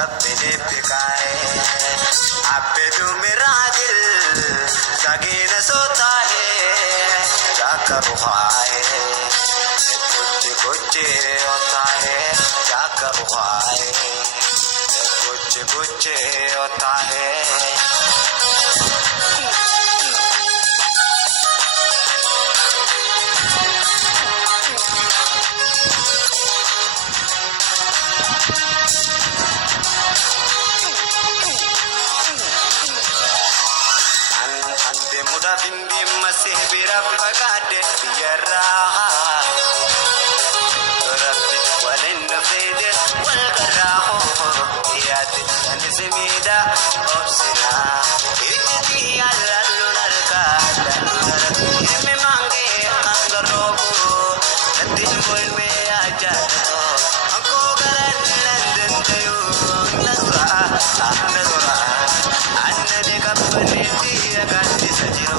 rabbini bikae abbedu miradil jagina sotahe jakaruhae kuchi kuchi otahe jakaruhae kuchi kuchi otahe Bindi masih birapagade yaraha Rabbi walin nafide wal garaho Iyad tanzimida obsina Ijdi allallu narka Ilmi mange angarobu Nadin bulme ajato Anko garan nandin tayo Nazra Anna de kapniti agandi sajiro